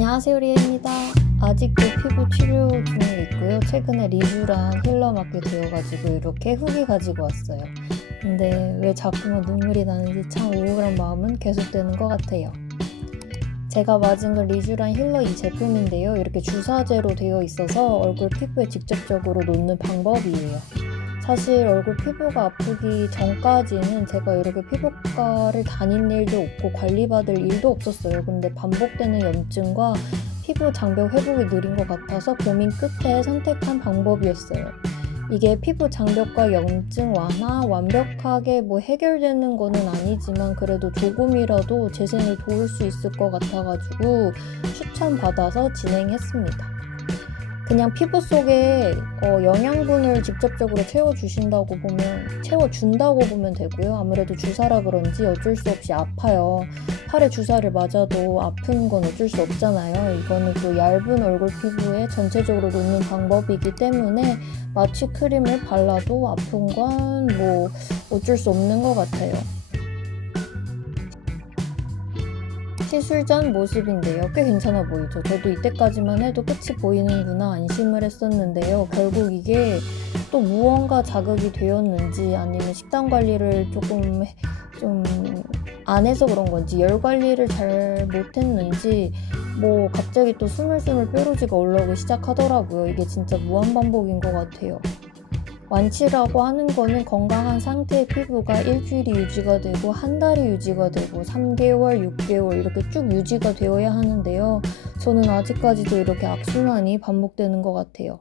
안녕하세요, 리에입니다. 아직도 피부 치료 중에 있고요. 최근에 리쥬란 힐러 맞게 되어가지고 이렇게 후기 가지고 왔어요. 근데 왜 자꾸만 눈물이 나는지 참 우울한 마음은 계속되는 것 같아요. 제가 맞은 건 리쥬란 힐러 이 제품인데요. 이렇게 주사제로 되어 있어서 얼굴 피부에 직접적으로 놓는 방법이에요. 사실 얼굴 피부가 아프기 전까지는 제가 이렇게 피부과를 다닌 일도 없고 관리받을 일도 없었어요. 근데 반복되는 염증과 피부 장벽 회복이 느린 것 같아서 고민 끝에 선택한 방법이었어요. 이게 피부 장벽과 염증 완화, 완벽하게 해결되는 거는 아니지만 그래도 조금이라도 재생을 도울 수 있을 것 같아가지고 추천받아서 진행했습니다. 그냥 피부 속에 영양분을 직접적으로 채워준다고 보면 되고요. 아무래도 주사라 그런지 어쩔 수 없이 아파요. 팔에 주사를 맞아도 아픈 건 어쩔 수 없잖아요. 이거는 또 얇은 얼굴 피부에 전체적으로 놓는 방법이기 때문에 마취 크림을 발라도 아픈 건 어쩔 수 없는 것 같아요. 시술 전 모습인데요. 꽤 괜찮아 보이죠? 저도 이때까지만 해도 끝이 보이는구나 안심을 했었는데요. 결국 이게 또 무언가 자극이 되었는지 아니면 식단 관리를 조금 좀 안 해서 그런 건지 열 관리를 잘 못했는지 갑자기 또 스물스물 뾰루지가 올라오기 시작하더라고요. 이게 진짜 무한반복인 것 같아요. 완치라고 하는 거는 건강한 상태의 피부가 일주일이 유지가 되고 한 달이 유지가 되고 3개월, 6개월 이렇게 쭉 유지가 되어야 하는데요. 저는 아직까지도 이렇게 악순환이 반복되는 것 같아요.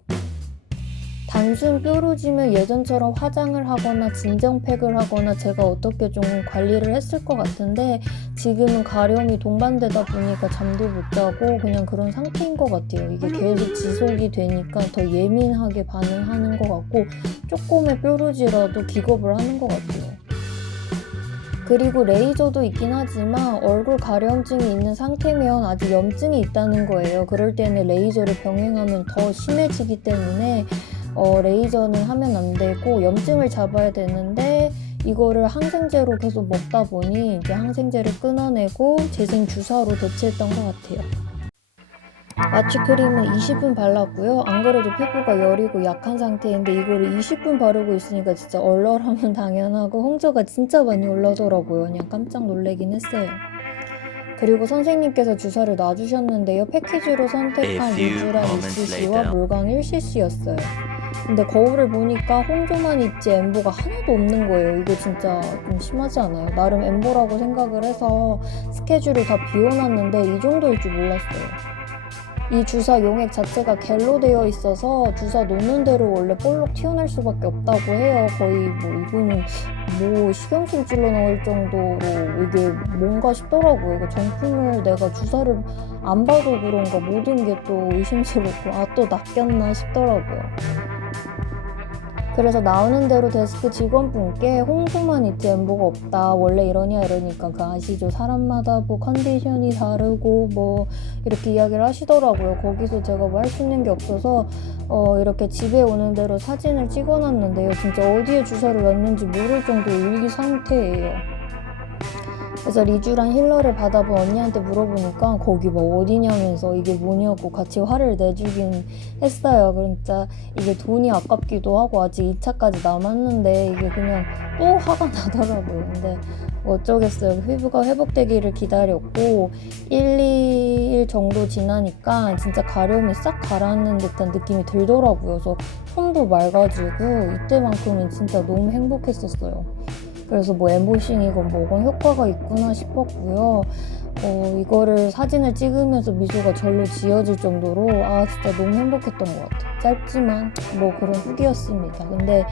단순 뾰루지면 예전처럼 화장을 하거나 진정팩을 하거나 제가 어떻게 좀 관리를 했을 것 같은데 지금은 가려움이 동반되다 보니까 잠도 못 자고 그냥 그런 상태인 것 같아요. 이게 계속 지속이 되니까 더 예민하게 반응하는 것 같고 조금의 뾰루지라도 기겁을 하는 것 같아요. 그리고 레이저도 있긴 하지만 얼굴 가려움증이 있는 상태면 아직 염증이 있다는 거예요. 그럴 때는 레이저를 병행하면 더 심해지기 때문에 레이저는 하면 안 되고 염증을 잡아야 되는데 이거를 항생제로 계속 먹다 보니 이제 항생제를 끊어내고 재생 주사로 대체했던 것 같아요. 마취 크림은 20분 발랐고요. 안 그래도 피부가 여리고 약한 상태인데 이거를 20분 바르고 있으니까 진짜 얼얼하면 당연하고 홍조가 진짜 많이 올라오더라고요. 그냥 깜짝 놀라긴 했어요. 그리고 선생님께서 주사를 놔주셨는데요. 패키지로 선택한 리쥬란 2cc와 물광 1cc였어요. 근데 거울을 보니까 홍조만 있지 엠보가 하나도 없는 거예요. 이거 진짜 좀 심하지 않아요? 나름 엠보라고 생각을 해서 스케줄을 다 비워놨는데 이 정도일 줄 몰랐어요. 이 주사 용액 자체가 겔로 되어 있어서 주사 놓는 대로 원래 볼록 튀어날 수밖에 없다고 해요. 거의 이거는 식염수를 찔러 넣을 정도로 이게 뭔가 싶더라고요. 이거 정품을 내가 주사를 안 봐도 그런가 모든 게 또 의심스럽고 또 낚였나 싶더라고요. 그래서 나오는 대로 데스크 직원분께 홍조만 있지 엠보가 없다 원래 이러니까 아시죠? 사람마다 컨디션이 다르고 이렇게 이야기를 하시더라고요. 거기서 제가 할 수 있는 게 없어서 이렇게 집에 오는 대로 사진을 찍어놨는데요. 진짜 어디에 주사를 놨는지 모를 정도의 일기 상태예요. 그래서 리쥬란 힐러를 받아본 언니한테 물어보니까 거기 어디냐면서 이게 뭐냐고 같이 화를 내주긴 했어요. 진짜 이게 돈이 아깝기도 하고 아직 2차까지 남았는데 이게 그냥 또 화가 나더라고요. 근데 어쩌겠어요. 피부가 회복되기를 기다렸고 1, 2일 정도 지나니까 진짜 가려움이 싹 가라앉는 듯한 느낌이 들더라고요. 그래서 손도 맑아지고 이때만큼은 진짜 너무 행복했었어요. 그래서 엠보싱이건 뭐건 효과가 있구나 싶었고요. 이거를 사진을 찍으면서 미소가 절로 지어질 정도로 진짜 너무 행복했던 것 같아요. 짧지만 그런 후기였습니다. 근데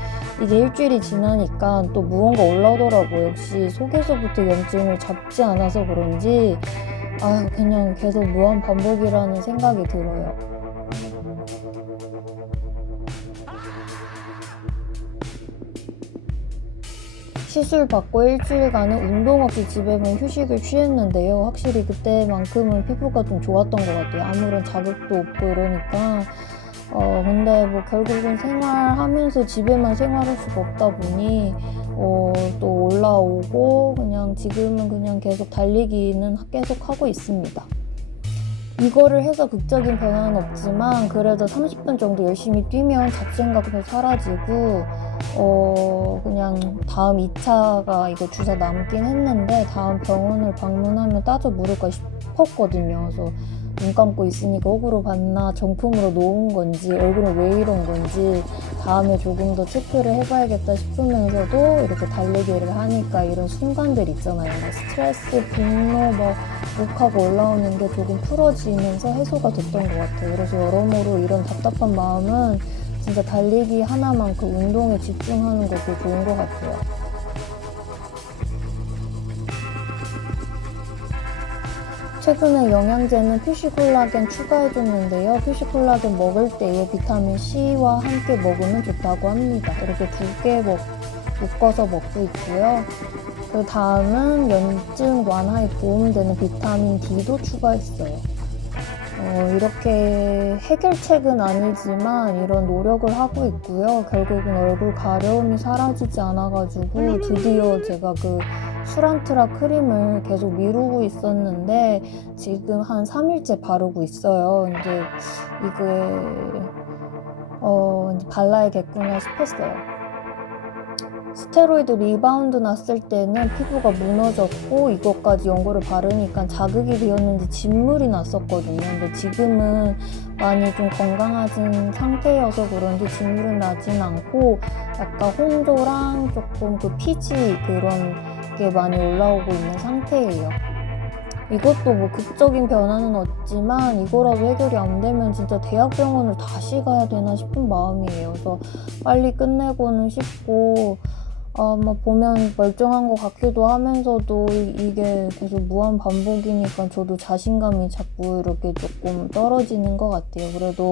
이게 일주일이 지나니까 또 무언가 올라오더라고요. 역시 속에서부터 염증을 잡지 않아서 그런지 그냥 계속 무한 반복이라는 생각이 들어요. 시술 받고 일주일간은 운동 없이 집에만 휴식을 취했는데요. 확실히 그때만큼은 피부가 좀 좋았던 것 같아요. 아무런 자극도 없고 이러니까. 근데 결국은 생활하면서 집에만 생활할 수가 없다 보니 또 올라오고 그냥 지금은 그냥 계속 달리기는 계속 하고 있습니다. 이거를 해서 극적인 변화는 없지만 그래도 30분 정도 열심히 뛰면 잡생각도 사라지고 그냥 다음 2차가 이거 주사 남긴 했는데 다음 병원을 방문하면 따져 물을까 싶었거든요. 그래서 눈 감고 있으니까 호구로 봤나 정품으로 놓은 건지 얼굴은 왜 이런 건지 다음에 조금 더 체크를 해봐야겠다 싶으면서도 이렇게 달리기를 하니까 이런 순간들 있잖아요. 막 스트레스, 분노, 막 욱하고 올라오는 게 조금 풀어지면서 해소가 됐던 것 같아요. 그래서 여러모로 이런 답답한 마음은 진짜 달리기 하나만큼 운동에 집중하는 것도 좋은 것 같아요. 최근에 영양제는 피쉬콜라겐 추가해줬는데요. 피쉬콜라겐 먹을 때에 비타민 C와 함께 먹으면 좋다고 합니다. 이렇게 2개 묶어서 먹고 있고요. 그 다음은 염증 완화에 도움되는 비타민 D도 추가했어요. 이렇게 해결책은 아니지만 이런 노력을 하고 있고요. 결국은 얼굴 가려움이 사라지지 않아가지고 드디어 제가 그 수란트라 크림을 계속 미루고 있었는데 지금 한 3일째 바르고 있어요. 이제 이게 이제 발라야겠구나 싶었어요. 스테로이드 리바운드 났을 때는 피부가 무너졌고 이것까지 연고를 바르니까 자극이 되었는지 진물이 났었거든요. 근데 지금은 많이 좀 건강해진 상태여서 그런지 진물은 나진 않고 약간 홍조랑 조금 그 피지 그런 게 많이 올라오고 있는 상태예요. 이것도 뭐 극적인 변화는 없지만 이거라도 해결이 안 되면 진짜 대학병원을 다시 가야 되나 싶은 마음이에요. 그래서 빨리 끝내고는 싶고 보면 멀쩡한 것 같기도 하면서도 이게 계속 무한 반복이니까 저도 자신감이 자꾸 이렇게 조금 떨어지는 것 같아요. 그래도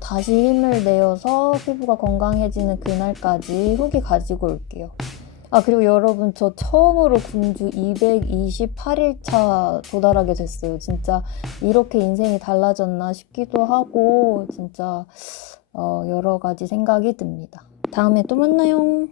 다시 힘을 내어서 피부가 건강해지는 그날까지 후기 가지고 올게요. 그리고 여러분 저 처음으로 금주 228일차 도달하게 됐어요. 진짜 이렇게 인생이 달라졌나 싶기도 하고 진짜 여러 가지 생각이 듭니다. 다음에 또 만나요.